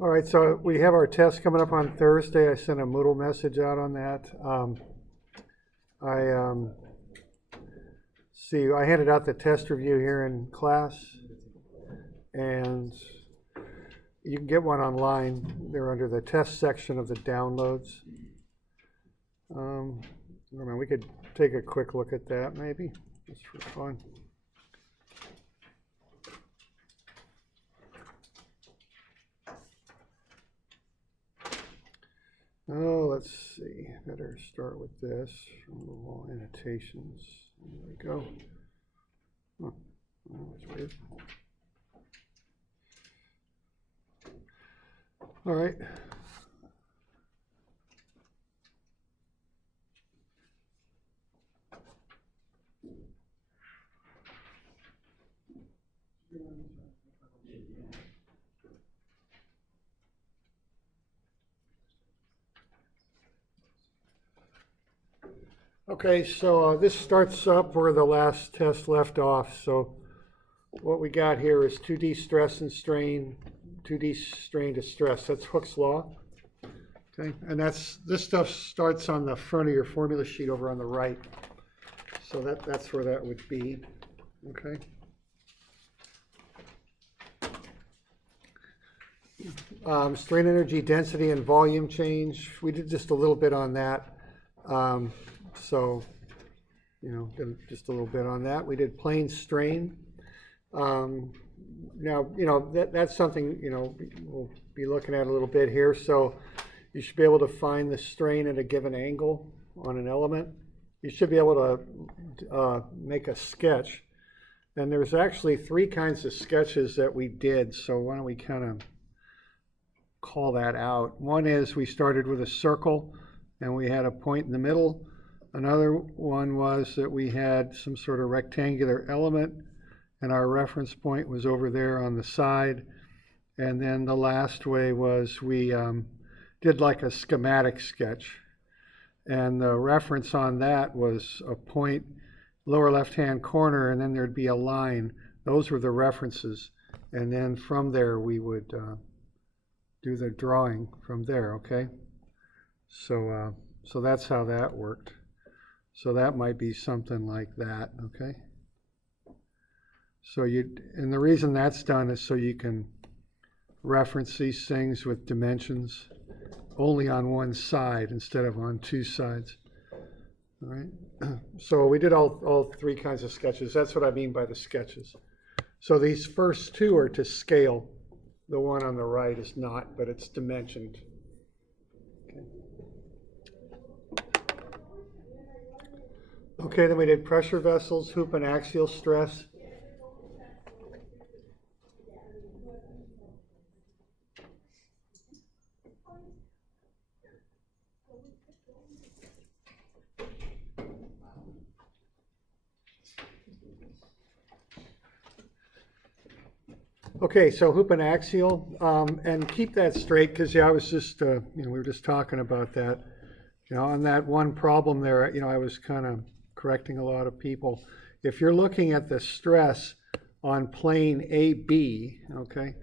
All right, so we have our test coming up on Thursday. I sent a Moodle message out on that. I handed out the test review here in class, and you can get one online. They're under the test section of the downloads. I don't know, we could take a quick look at that maybe, just for fun. Oh, let's see. Better start with this. Remove all annotations. There we go. Oh, that's weird. All right. Okay, so this starts up where the last test left off. So what we got here is 2D stress and strain, 2D strain to stress. That's Hooke's law. Okay, and this stuff starts on the front of your formula sheet over on the right. So that's where that would be. Okay. Strain energy, density, and volume change. We did just a little bit on that. So, just a little bit on that. We did plane strain. Now, that's something, we'll be looking at a little bit here. So you should be able to find the strain at a given angle on an element. You should be able to make a sketch. And there's actually 3 kinds of sketches that we did. So why don't we kind of call that out. One is we started with a circle and we had a point in the middle. Another one was that we had some sort of rectangular element and our reference point was over there on the side. And then the last way was we did like a schematic sketch. And the reference on that was a point, lower left-hand corner, and then there'd be a line. Those were the references. And then from there we would do the drawing from there, okay? So that's how that worked. So that might be something like that, okay? So and the reason that's done is so you can reference these things with dimensions only on one side instead of on 2 sides, all right? So we did all 3 kinds of sketches. That's what I mean by the sketches. So these first 2 are to scale. The one on the right is not, but it's dimensioned. Okay, then we did pressure vessels, hoop and axial stress. Okay, so hoop and axial, and keep that straight because I was just, we were just talking about that. On that one problem there, I was kind of correcting a lot of people. If you're looking at the stress on plane AB, okay,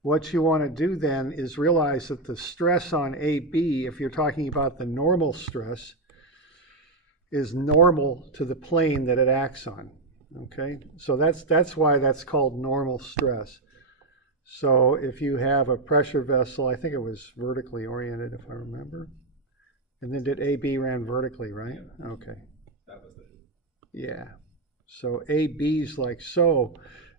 what you want to do then is realize that the stress on AB, if you're talking about the normal stress, is normal to the plane that it acts on, okay? So that's why that's called normal stress. So if you have a pressure vessel, I think it was vertically oriented if I remember, and then did AB ran vertically, right? Yeah. Okay. That was the Yeah, so AB's like so,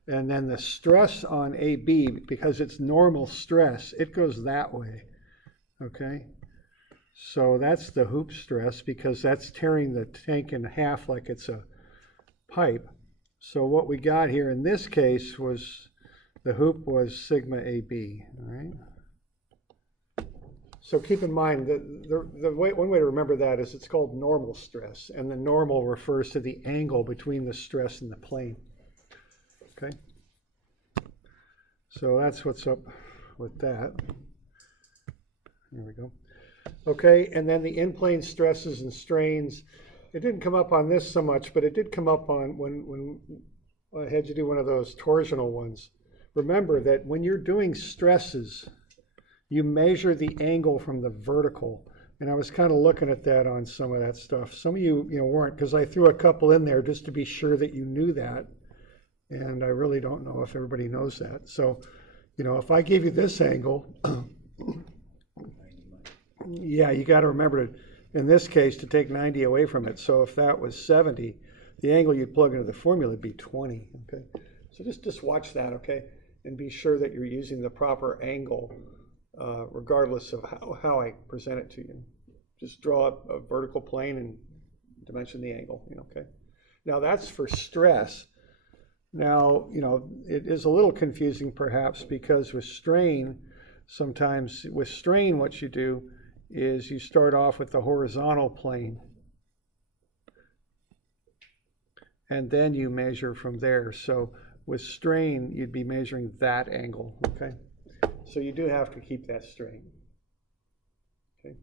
and then the stress on AB, because it's normal stress, it goes that way, okay? So that's the hoop stress because that's tearing the tank in half like it's a pipe. So what we got here in this case was, the hoop was sigma AB, all right? So keep in mind that one way to remember that is it's called normal stress, and the normal refers to the angle between the stress and the plane. Okay? So that's what's up with that. There we go. Okay, and then the in-plane stresses and strains. It didn't come up on this so much, but it did come up on when I had you do one of those torsional ones. Remember that when you're doing stresses, you measure the angle from the vertical. And I was kind of looking at that on some of that stuff. Some of you, weren't, because I threw a couple in there just to be sure that you knew that. And I really don't know if everybody knows that. So, if I give you this angle, yeah, you got to remember to, in this case, to take 90 away from it. So if that was 70, the angle you'd plug into the formula would be 20, okay? So just watch that, okay? And be sure that you're using the proper angle regardless of how I present it to you. Just draw a vertical plane and dimension the angle, okay? Now that's for stress. Now, it is a little confusing perhaps because with strain, sometimes with strain what you do is you start off with the horizontal plane and then you measure from there. So with strain, you'd be measuring that angle, okay? So you do have to keep that straight, okay?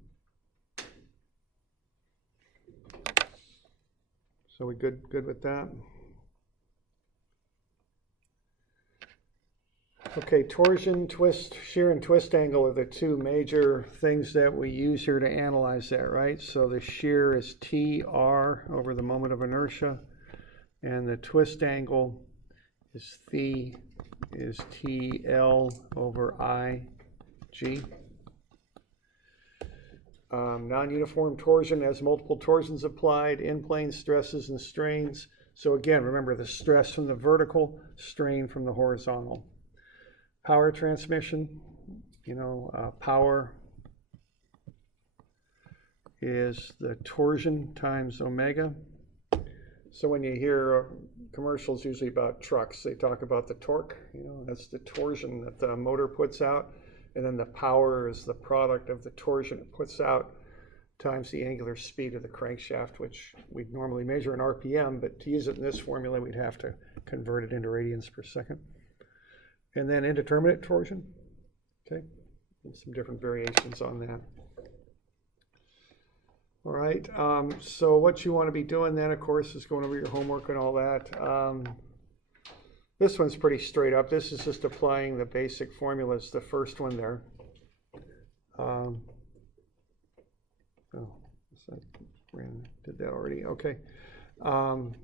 So we good with that? Okay, torsion, twist, shear, and twist angle are the two major things that we use here to analyze that, right? So the shear is TR over the moment of inertia, and the twist angle is TL over IG. Non-uniform torsion has multiple torsions applied, in-plane stresses and strains. So again, remember the stress from the vertical, strain from the horizontal. Power transmission, power is the torsion times omega. So when you hear commercials usually about trucks, they talk about the torque, that's the torsion that the motor puts out, and then the power is the product of the torsion it puts out times the angular speed of the crankshaft, which we'd normally measure in RPM, but to use it in this formula, we'd have to convert it into radians per second. And then indeterminate torsion, okay? And some different variations on that. All right, so what you want to be doing then, of course, is going over your homework and all that. This one's pretty straight up. This is just applying the basic formulas, the first one there. Did that already, okay. All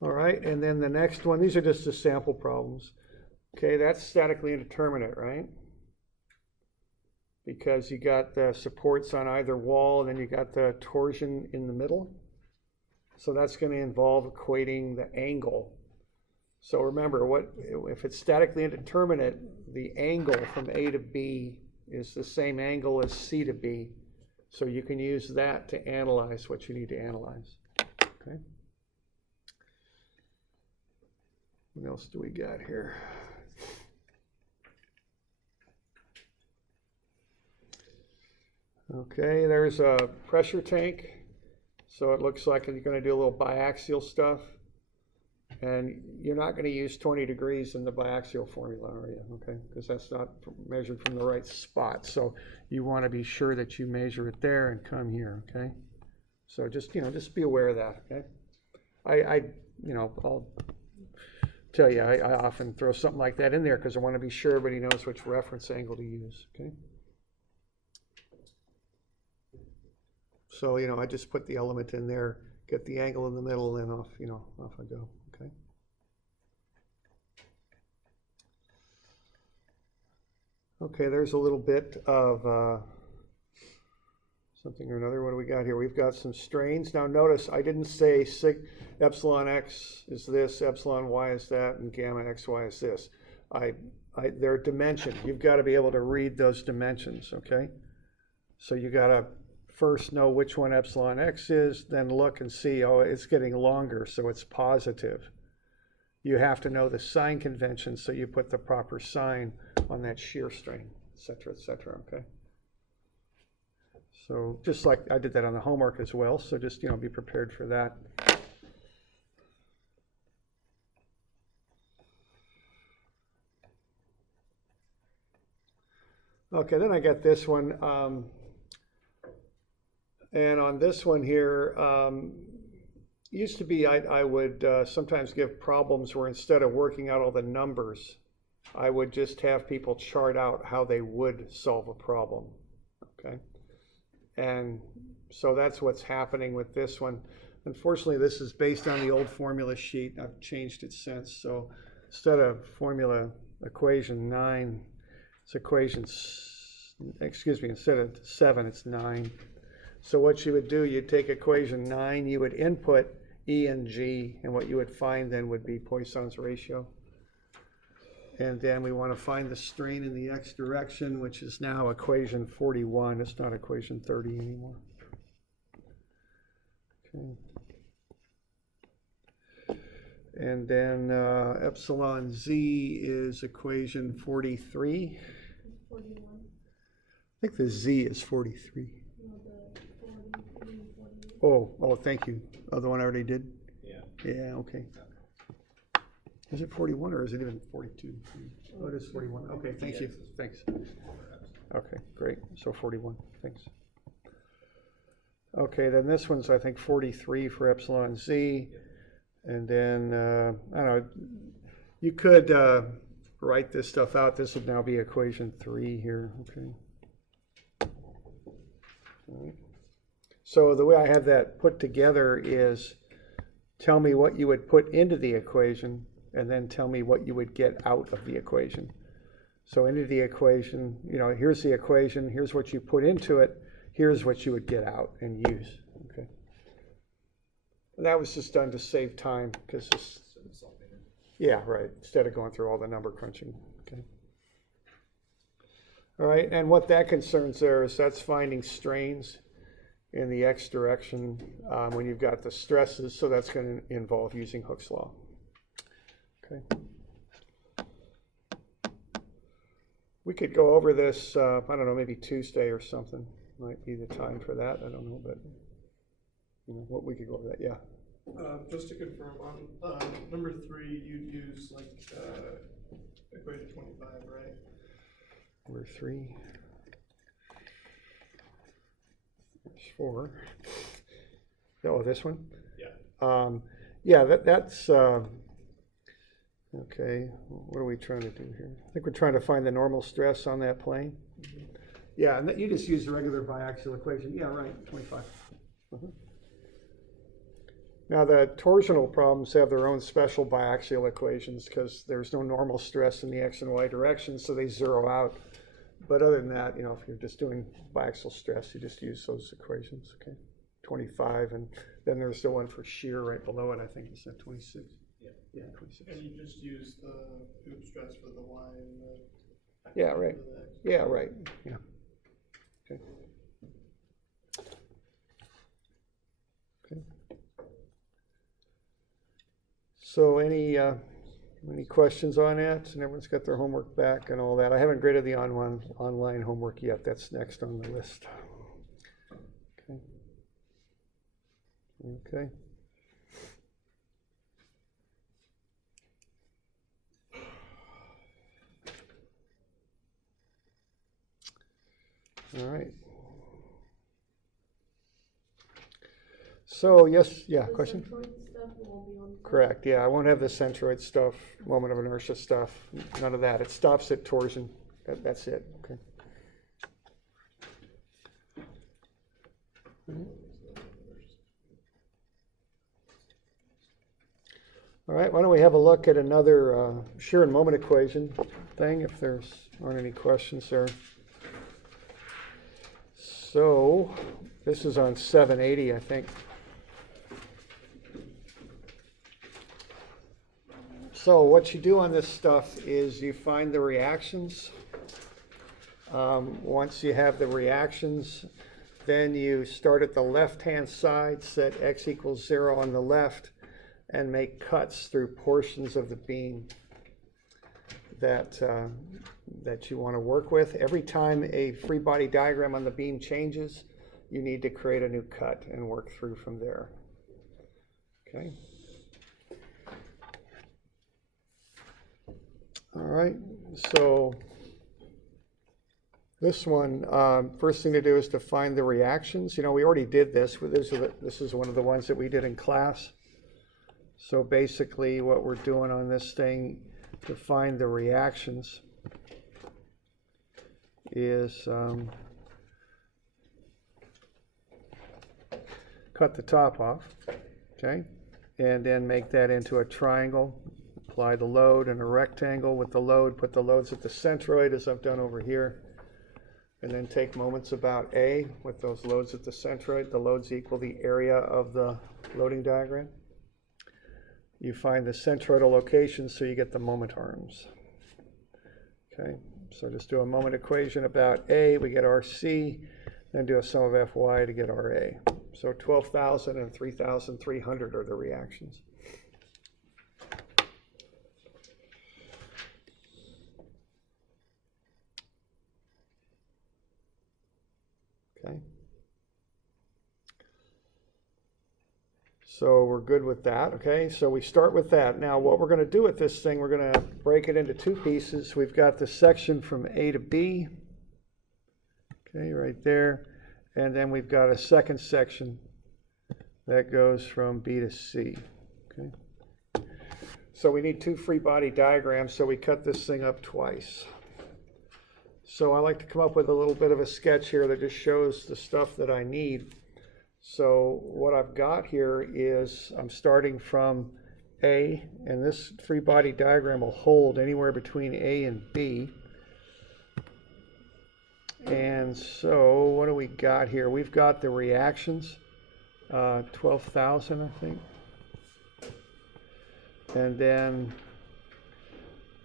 right, and then the next one, these are just the sample problems. Okay, that's statically indeterminate, right? Because you got the supports on either wall, and then you got the torsion in the middle. So that's going to involve equating the angle. So remember, if it's statically indeterminate, the angle from A to B is the same angle as C to B. So you can use that to analyze what you need to analyze. Okay. What else do we got here? Okay, there's a pressure tank. So it looks like you're going to do a little biaxial stuff. And you're not going to use 20 degrees in the biaxial formula, are you? Okay, because that's not measured from the right spot. So you want to be sure that you measure it there and come here, okay? So just be aware of that, okay? I'll tell you, I often throw something like that in there because I want to be sure everybody knows which reference angle to use, okay? So, I just put the element in there, get the angle in the middle, and off I go, okay? Okay, there's a little bit of something or another. What do we got here? We've got some strains. Now notice I didn't say epsilon x is this, epsilon y is that, and gamma xy is this. They're dimensioned. You've got to be able to read those dimensions, okay? So you got to first know which one epsilon x is, then look and see, oh, it's getting longer, so it's positive. You have to know the sign convention, so you put the proper sign on that shear strain, et cetera, okay? So just like I did that on the homework as well, so just, be prepared for that. Okay, then I got this one. And on this one here, used to be I would sometimes give problems where instead of working out all the numbers, I would just have people chart out how they would solve a problem, okay? And so that's what's happening with this one. Unfortunately, this is based on the old formula sheet. I've changed it since. So instead of equation 9, it's instead of 7, it's 9. So what you would do, you'd take equation 9, you would input E and G, and what you would find then would be Poisson's ratio. And then we want to find the strain in the x direction, which is now equation 41. It's not equation 30 anymore. Okay. And then epsilon z is equation 43. 41. I think the z is 43. No, the 43, 48. Oh, thank you. Oh, the one I already did? Yeah. Yeah, okay. Is it 41 or is it even 42? Oh, it is 41. Okay, thank you. Thanks. Okay, great. So 41. Thanks. Okay, then this one's, I think, 43 for epsilon z. And then, I don't know, you could write this stuff out. This would now be equation 3 here. Okay. All right. So the way I have that put together is tell me what you would put into the equation, and then tell me what you would get out of the equation. So into the equation, here's the equation, here's what you put into it, here's what you would get out and use. Okay. And that was just done to save time, because this, yeah, right, instead of going through all the number crunching. Okay. All right, and what that concerns there is that's finding strains in the x direction when you've got the stresses, so that's going to involve using Hooke's law. Okay. We could go over this, I don't know, maybe Tuesday or something. Might be the time for that. I don't know, but what we could go over that. Yeah. Just to confirm, on number 3, you'd use equation 25, right? Number 3. There's 4. Oh, this one? Yeah. Yeah, that's okay. What are we trying to do here? I think we're trying to find the normal stress on that plane. Mm-hmm. Yeah, and you just use the regular biaxial equation. Yeah, right, 25. Mm-hmm. Now the torsional problems have their own special biaxial equations because there's no normal stress in the x and y direction, so they zero out. But other than that, if you're just doing biaxial stress, you just use those equations. Okay, 25, and then there's the one for shear right below it. I think it's at 26. Yeah, 26. And you just use the hoop stress for the y and the x. Yeah, right. Yeah, right. Yeah. Okay. Okay. So any questions on that? And everyone's got their homework back and all that. I haven't graded the online homework yet. That's next on the list. Okay. Okay. All right. So yes, yeah, The question? centroid stuff will be on. Correct, yeah, I won't have the centroid stuff, moment of inertia stuff, none of that. It stops at torsion. That's it, okay. All right, why don't we have a look at another shear and moment equation thing, if there's aren't any questions there. So this is on 780, I think. So what you do on this stuff is you find the reactions. Once you have the reactions, then you start at the left-hand side, set x equals 0 on the left, and make cuts through portions of the beam that you want to work with. Every time a free body diagram on the beam changes, you need to create a new cut and work through from there. Okay. All right, so this one, first thing to do is to find the reactions. We already did this. This is one of the ones that we did in class. So basically what we're doing on this thing, to find the reactions is cut the top off, okay, and then make that into a triangle. Apply the load in a rectangle with the load, put the loads at the centroid as I've done over here, and then take moments about A with those loads at the centroid. The loads equal the area of the loading diagram. You find the centroidal location, so you get the moment arms. Okay, so just do a moment equation about A, we get RC, then do a sum of Fy to get RA. So 12,000 and 3,300 are the reactions. Okay. So we're good with that, okay? So we start with that. Now what we're going to do with this thing, we're going to break it into two pieces. We've got the section from A to B, okay, right there. And then we've got a second section that goes from B to C, okay? So we need two free body diagrams, so we cut this thing up twice. So I like to come up with a little bit of a sketch here that just shows the stuff that I need. So what I've got here is I'm starting from A, and this free body diagram will hold anywhere between A and B. And so what do we got here? We've got the reactions, 12,000, I think. And then,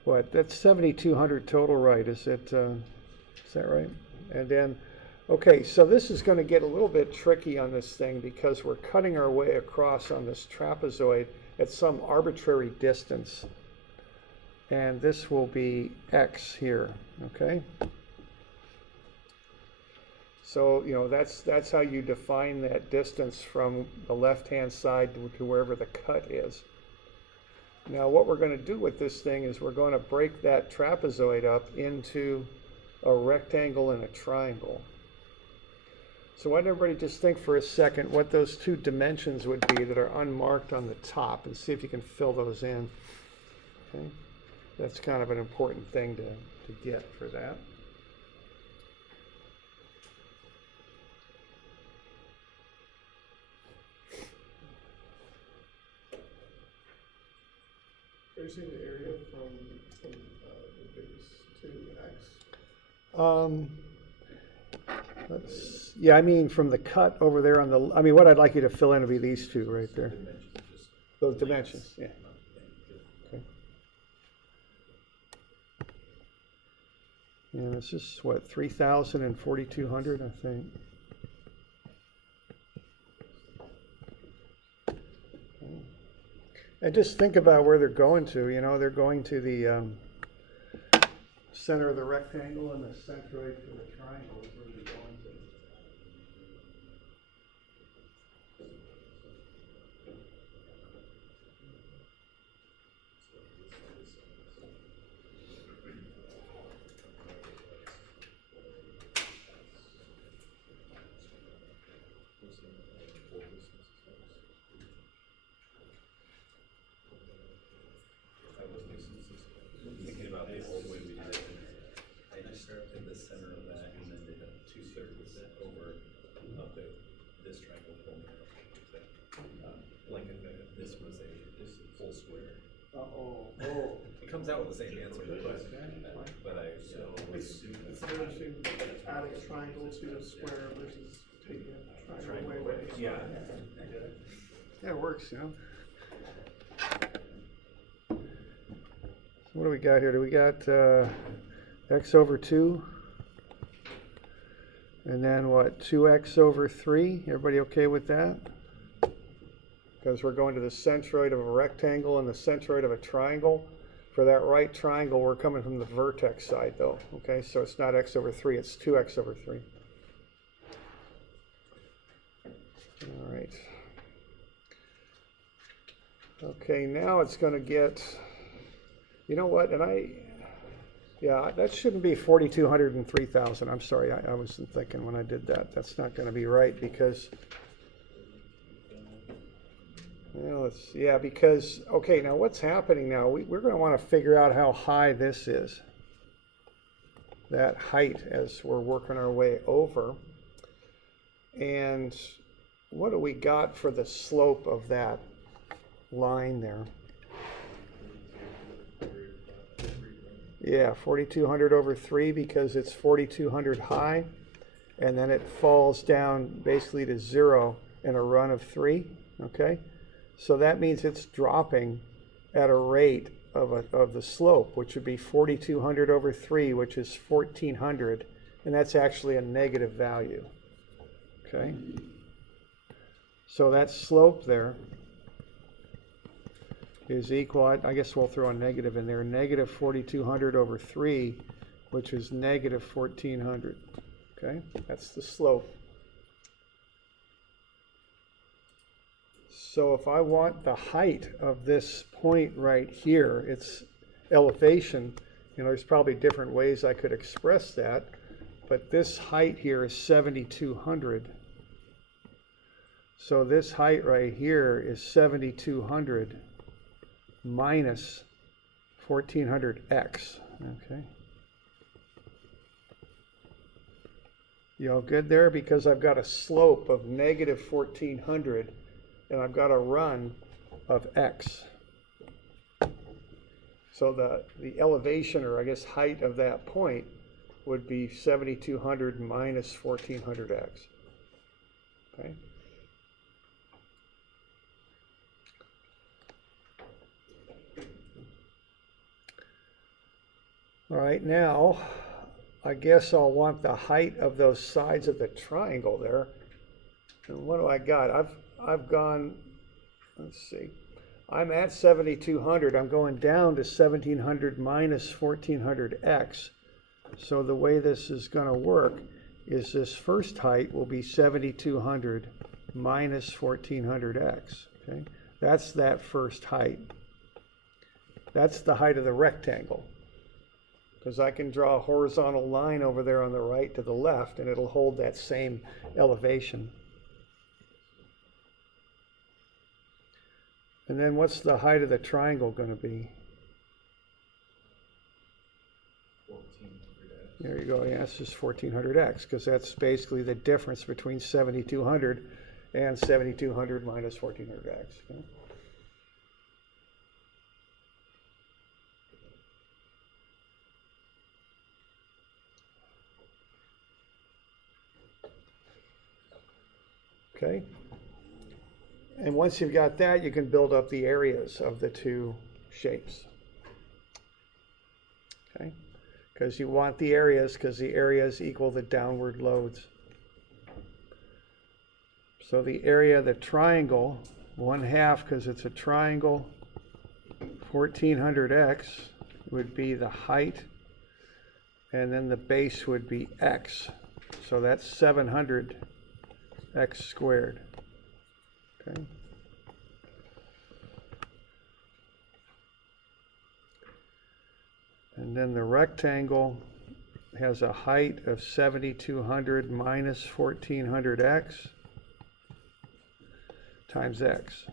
what, that's 7,200 total, right? Is that right? And then, okay, so this is going to get a little bit tricky on this thing because we're cutting our way across on this trapezoid at some arbitrary distance. And this will be X here, okay? So, you know, that's how you define that distance from the left-hand side to wherever the cut is. Now, what we're going to do with this thing is we're going to break that trapezoid up into a rectangle and a triangle. So why don't everybody just think for a second what those two dimensions would be that are unmarked on the top, and see if you can fill those in. Okay? That's kind of an important thing to get for that. Are you seeing the area from the base to X? Yeah, I mean from the cut over there on the, I mean what I'd like you to fill in would be these two right there. Those dimensions, yeah. Okay. And it's just what, 3,000 and 4,200, I think. And just think about where they're going to. You know, they're going to the center of the rectangle and the centroid for the triangle is where they're going to. Thinking about the old way we did it, I just started in the center of that and then did a 2/3 over of this triangle form. Like if this was a full square. Oh. It comes out with the same answer, but I It's interesting adding a triangle to a square versus taking a triangle away. Yeah. Yeah, it works, you know. So what do we got here? Do we got x over 2? And then what, 2x over 3? Everybody okay with that? Because we're going to the centroid of a rectangle and the centroid of a triangle. For that right triangle, we're coming from the vertex side though. Okay, so it's not x over 3, it's 2x over 3. All right. Okay, now it's going to get, you know what, yeah, that shouldn't be 4,200 and 3,000. I'm sorry, I wasn't thinking when I did that. That's not going to be right because Well, yeah, because, okay, now what's happening now? We're going to want to figure out how high this is. That height as we're working our way over. And what do we got for the slope of that line there? Yeah, 4,200 over 3 because it's 4,200 high. And then it falls down basically to 0 in a run of 3, okay? So that means it's dropping at a rate of the slope, which would be 4,200 over 3, which is 1,400, and that's actually a negative value, okay? So that slope there is equal, I guess we'll throw a negative in there, negative 4,200 over 3, which is negative 1,400, okay? That's the slope. So if I want the height of this point right here, its elevation, there's probably different ways I could express that, but this height here is 7,200. So this height right here is 7,200 minus 1,400x, okay? You all good there? Because I've got a slope of negative 1,400 and I've got a run of x. So the elevation, or I guess height of that point, would be 7,200 minus 1,400x. Okay. All right, now I guess I'll want the height of those sides of the triangle there. And what do I got? I've gone, let's see, I'm at 7,200. I'm going down to 1,700 minus 1,400x. So the way this is going to work is this first height will be 7,200 minus 1,400x. Okay, that's that first height. That's the height of the rectangle. Because I can draw a horizontal line over there on the right to the left, and it'll hold that same elevation. And then what's the height of the triangle going to be? 1,400x. There you go. Yeah, it's just 1,400x, because that's basically the difference between 7,200 and 7,200 minus 1,400x. Okay? Okay. And once you've got that, you can build up the areas of the two shapes. Okay? Because you want the areas, because the areas equal the downward loads. So the area of the triangle, 1/2, because it's a triangle, 1,400x would be the height, and then the base would be x. So that's 700x squared. Okay. And then the rectangle has a height of 7,200 minus 1,400x times x.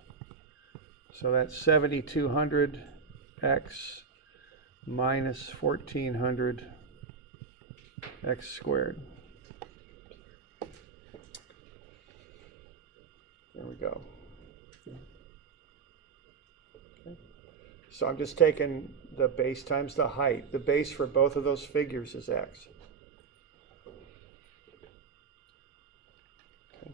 So that's 7,200x minus 1,400x squared. There we go. Okay. So I'm just taking the base times the height. The base for both of those figures is x. Okay.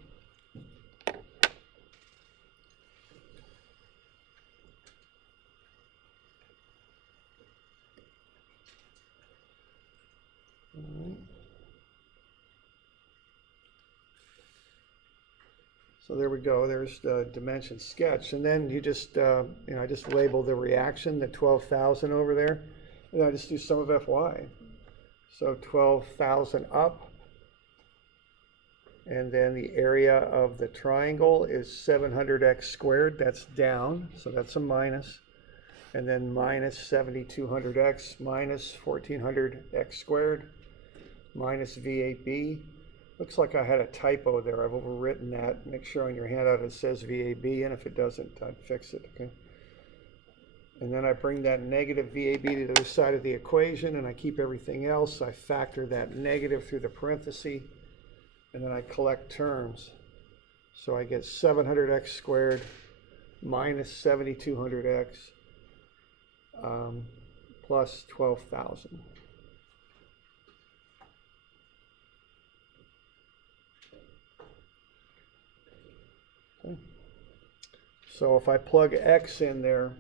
So there we go. There's the dimension sketch, and then you just, I just label the reaction, the 12,000 over there, and I just do sum of Fy. So 12,000 up, and then the area of the triangle is 700x squared. That's down, so that's a minus, and then minus 7,200x minus 1,400x squared minus V8b. Looks like I had a typo there. I've overwritten that. Make sure on your handout it says VAB, and if it doesn't, I'd fix it, okay? And then I bring that negative VAB to the other side of the equation, and I keep everything else. I factor that negative through the parenthesis, and then I collect terms. So I get 700x squared minus 7200x plus 12,000. Okay. So if I plug x in there,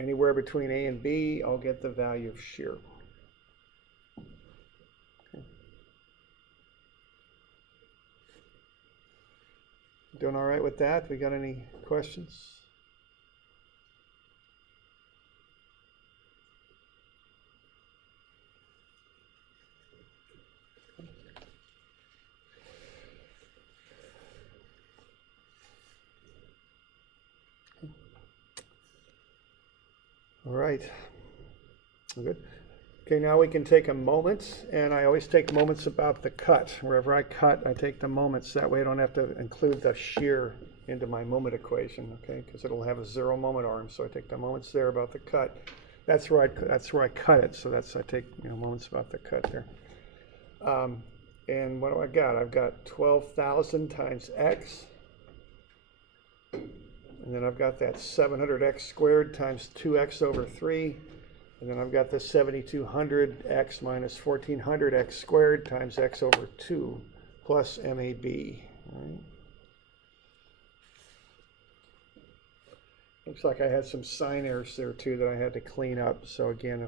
anywhere between A and B, I'll get the value of shear. Okay. Doing all right with that? We got any questions? All right, good. Okay, now we can take a moment, and I always take moments about the cut. Wherever I cut, I take the moments. That way I don't have to include the shear into my moment equation, okay? Because it'll have a 0 moment arm, so I take the moments there about the cut. That's where I cut it, so I take moments about the cut there. And what do I got? I've got 12,000 times x. And then I've got that 700x squared times 2x over 3. And then I've got the 7200x minus 1400x squared times x over 2 plus MAB. All right. Looks like I had some sign errors there too that I had to clean up. So again,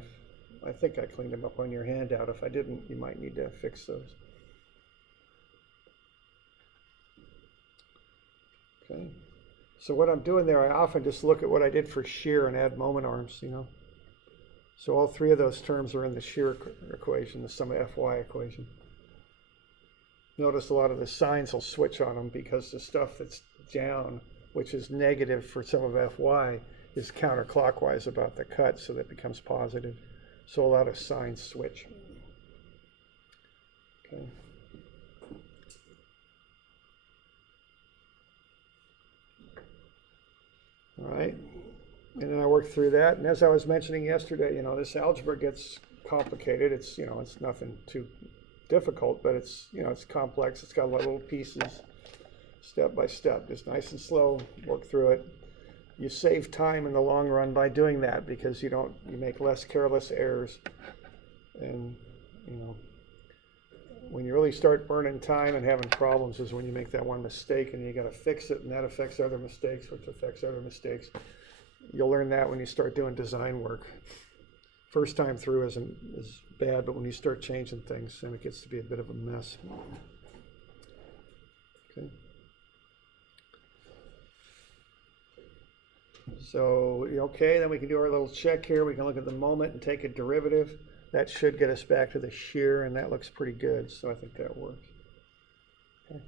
I think I cleaned them up on your handout. If I didn't, you might need to fix those. Okay. So what I'm doing there, I often just look at what I did for shear and add moment arms, So all three of those terms are in the shear equation, the sum of Fy equation. Notice a lot of the signs will switch on them because the stuff that's down, which is negative for sum of Fy, is counterclockwise about the cut, so that becomes positive. So a lot of signs switch. Okay. All right, and then I worked through that, and as I was mentioning yesterday, this algebra gets complicated. It's, it's nothing too difficult, but it's, it's complex. It's got a lot of little pieces, step by step, just nice and slow, work through it. You save time in the long run by doing that because you make less careless errors, and, when you really start burning time and having problems is when you make that one mistake and you got to fix it, and that affects other mistakes, which affects other mistakes. You'll learn that when you start doing design work. First time through is bad, but when you start changing things, then it gets to be a bit of a mess. Okay. So, okay, then we can do our little check here. We can look at the moment and take a derivative. That should get us back to the shear, and that looks pretty good, so I think that works. Okay.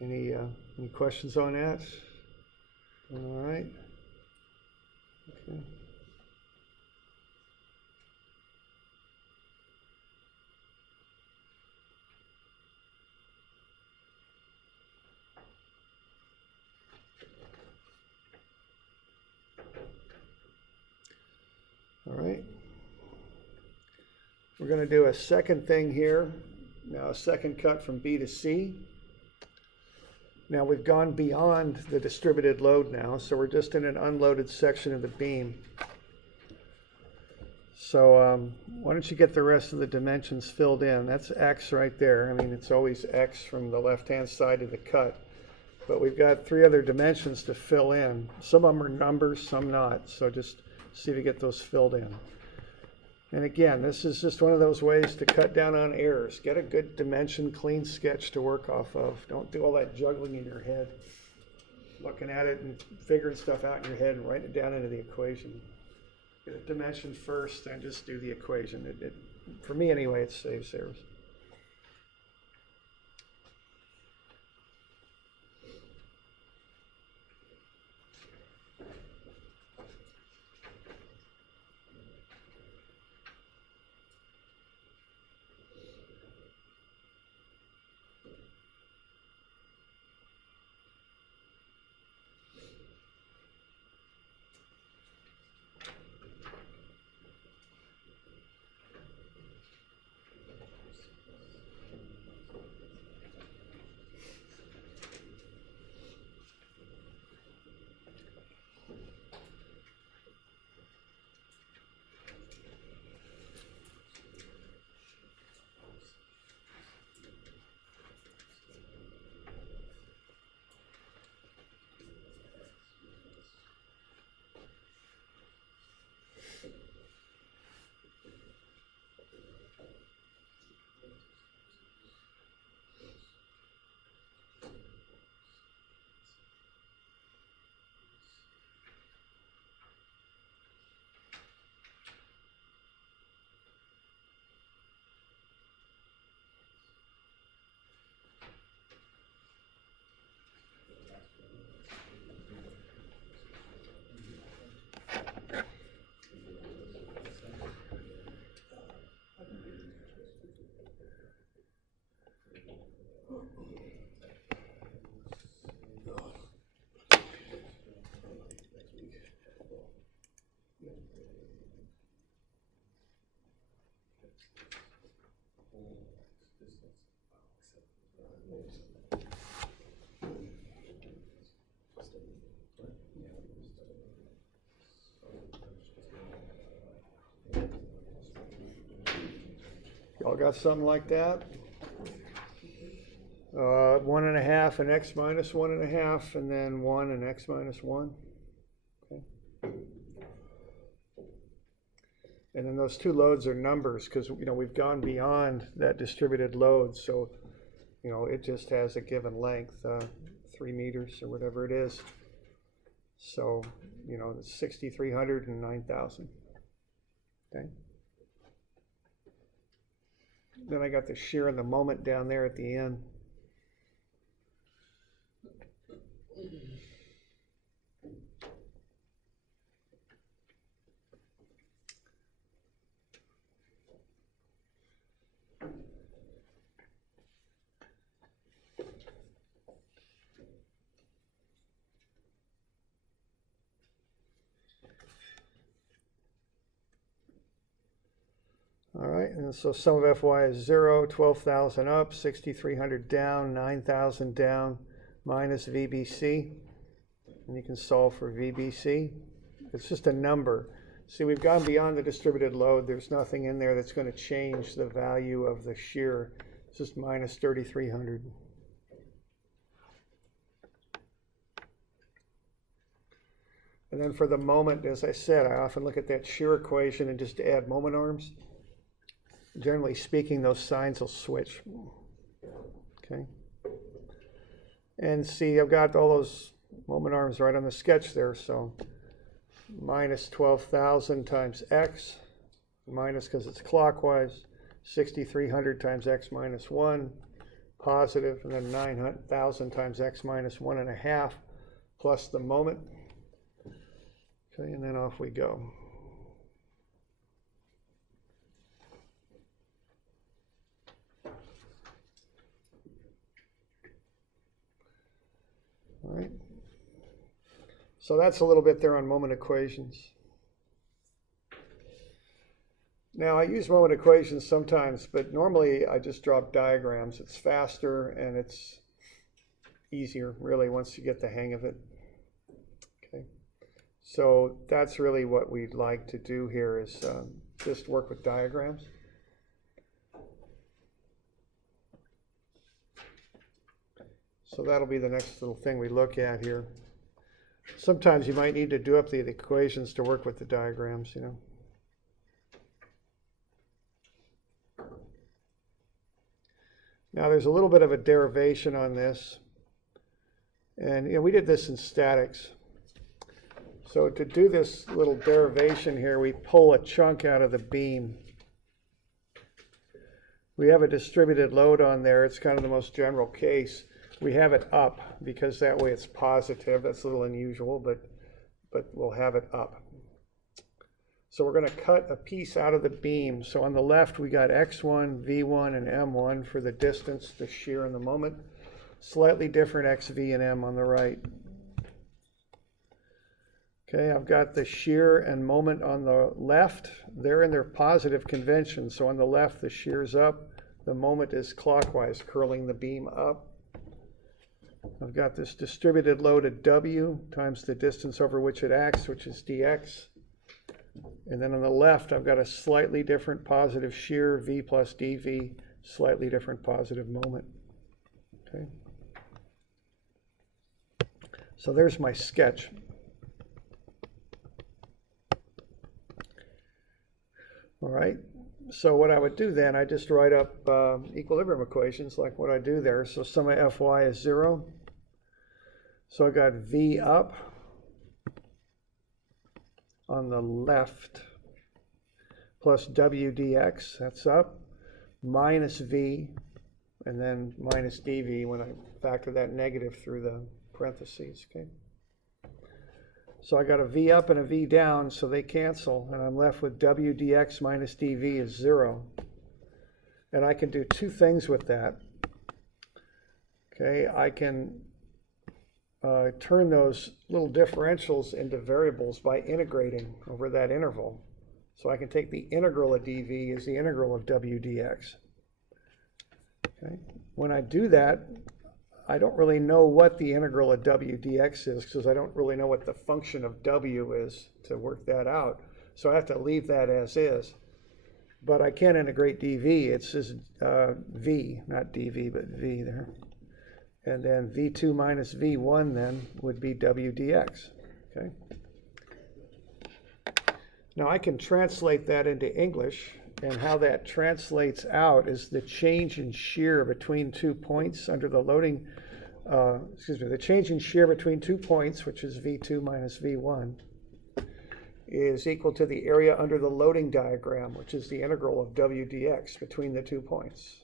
Any questions on that? All right. Okay. All right. We're going to do a second thing here. Now a second cut from B to C. Now we've gone beyond the distributed load now, so we're just in an unloaded section of the beam. So why don't you get the rest of the dimensions filled in? That's X right there. I mean, it's always X from the left-hand side of the cut. But we've got 3 other dimensions to fill in. Some of them are numbers, some not. So just see if you get those filled in. And again, this is just one of those ways to cut down on errors. Get a good dimension, clean sketch to work off of. Don't do all that juggling in your head, looking at it and figuring stuff out in your head and writing it down into the equation. Get a dimension first and just do the equation. For me anyway, it saves errors. Y'all got something like that? 1.5 and x minus 1.5, and then 1 and x minus 1. Okay. And then those two loads are numbers because, you know, we've gone beyond that distributed load. So, you know, it just has a given length, 3 meters or whatever it is. So, you know, it's 6,300 and 9,000. Okay. Then I got the shear and the moment down there at the end. All right, and so sum of Fy is 0, 12,000 up, 6,300 down, 9,000 down, minus VBC. And you can solve for VBC. It's just a number. See, we've gone beyond the distributed load. There's nothing in there that's going to change the value of the shear. It's just minus 3,300. And then for the moment, as I said, I often look at that shear equation and just add moment arms. Generally speaking, those signs will switch. Okay. And see, I've got all those moment arms right on the sketch there. So minus 12,000 times x, minus because it's clockwise, 6,300 times x minus 1, positive, and then 9,000 times x minus 1.5, plus the moment. Okay, and then off we go. All right. So that's a little bit there on moment equations. Now I use moment equations sometimes, but normally I just draw diagrams. It's faster and it's easier really once you get the hang of it. Okay. So that's really what we'd like to do here is just work with diagrams. So that'll be the next little thing we look at here. Sometimes you might need to do up the equations to work with the diagrams, you know. Now there's a little bit of a derivation on this. And you know, we did this in statics. So to do this little derivation here, we pull a chunk out of the beam. We have a distributed load on there. It's kind of the most general case. We have it up because that way it's positive. That's a little unusual, but we'll have it up. So we're going to cut a piece out of the beam. So on the left, we got x1, v1, and m1 for the distance, the shear, and the moment. Slightly different x, v, and m on the right. Okay, I've got the shear and moment on the left. They're in their positive convention. So on the left, the shear's up. The moment is clockwise, curling the beam up. I've got this distributed load at W times the distance over which it acts, which is dx. And then on the left, I've got a slightly different positive shear, V plus dV, slightly different positive moment. Okay. So there's my sketch. All right. So what I would do then, I just write up equilibrium equations like what I do there. So sum of Fy is 0. So I got V up on the left plus W dx, that's up, minus V, and then minus dV when I factor that negative through the parentheses, okay? So I got a V up and a V down, so they cancel, and I'm left with W dx minus dV is 0. And I can do two things with that. Okay, I can turn those little differentials into variables by integrating over that interval. So I can take the integral of dv as the integral of w dx. Okay. When I do that, I don't really know what the integral of w dx is because I don't really know what the function of w is to work that out. So I have to leave that as is. But I can integrate dv. It's just v, not dv, but v there. And then v2 minus v1 then would be w dx. Okay. Now I can translate that into English, and how that translates out is the change in shear between 2 points under the loading, the change in shear between 2 points, which is v2 minus v1, is equal to the area under the loading diagram, which is the integral of w dx between the 2 points.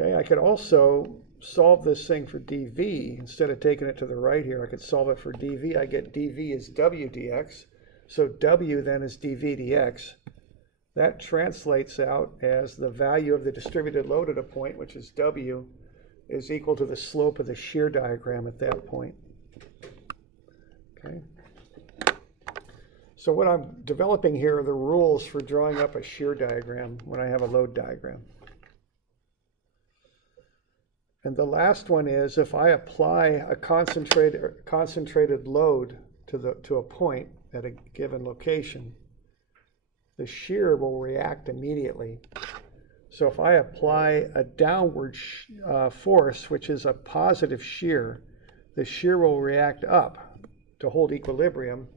Okay, I could also solve this thing for dv. Instead of taking it to the right here, I could solve it for dv. I get dv is w dx, so w then is dv dx. That translates out as the value of the distributed load at a point, which is w, is equal to the slope of the shear diagram at that point. Okay. So what I'm developing here are the rules for drawing up a shear diagram when I have a load diagram. And the last one is if I apply a concentrated load to a point at a given location, the shear will react immediately. So if I apply a downward force, which is a positive shear, the shear will react up to hold equilibrium,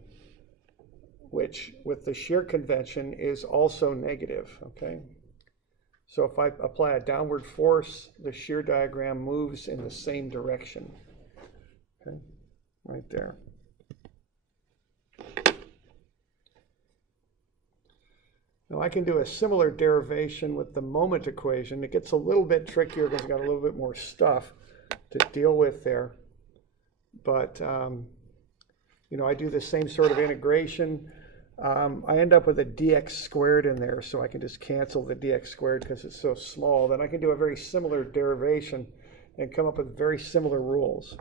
which with the shear convention is also negative, okay? So if I apply a downward force, the shear diagram moves in the same direction, okay, right there. Now I can do a similar derivation with the moment equation. It gets a little bit trickier because it's got a little bit more stuff to deal with there. But, I do the same sort of integration. I end up with a dx squared in there, so I can just cancel the dx squared because it's so small. Then I can do a very similar derivation and come up with very similar rules.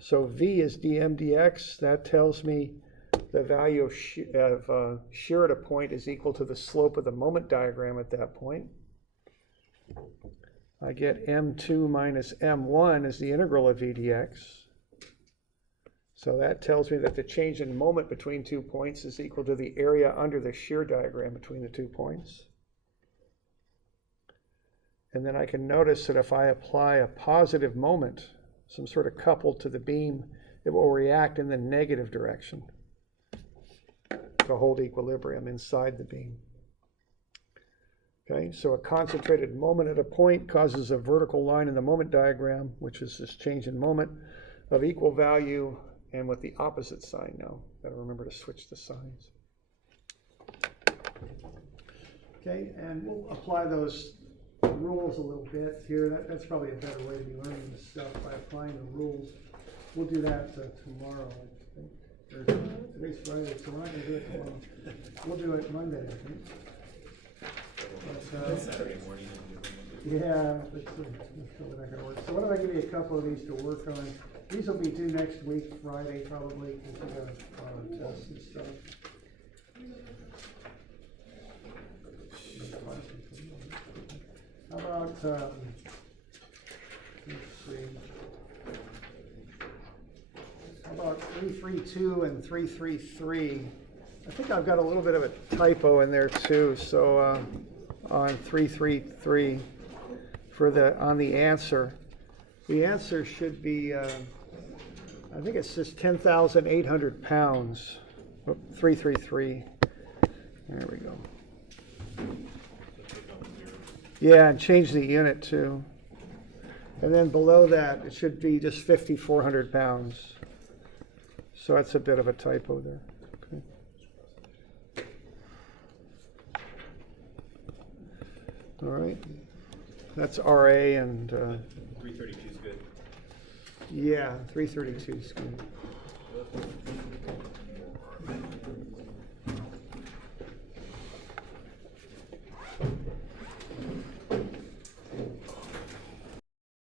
So v is dm dx. That tells me the value of shear at a point is equal to the slope of the moment diagram at that point. I get m2 minus m1 is the integral of v dx. So that tells me that the change in moment between 2 points is equal to the area under the shear diagram between the 2 points. And then I can notice that if I apply a positive moment, some sort of couple to the beam, it will react in the negative direction to hold equilibrium inside the beam. Okay, so a concentrated moment at a point causes a vertical line in the moment diagram, which is this change in moment of equal value and with the opposite sign now. Got to remember to switch the signs. Okay, and we'll apply those rules a little bit here. That's probably a better way to be learning this stuff, by applying the rules. We'll do that tomorrow, I think. Today's Friday, so we're not going to do it tomorrow. We'll do it Monday, I think. But, Saturday morning. yeah, that's probably not going to work. So why don't I give you a couple of these to work on? These will be due next week, Friday probably, because we got tests and stuff. How about, let's see. How about 332 and 333? I think I've got a little bit of a typo in there too. So on 333 on the answer. The answer should be, I think it's just 10,800 pounds. 333. There we go. Yeah, and change the unit too. And then below that, it should be just 5,400 pounds. So that's a bit of a typo there. Okay. All right. That's RA and 332 is good. yeah, 332 is good.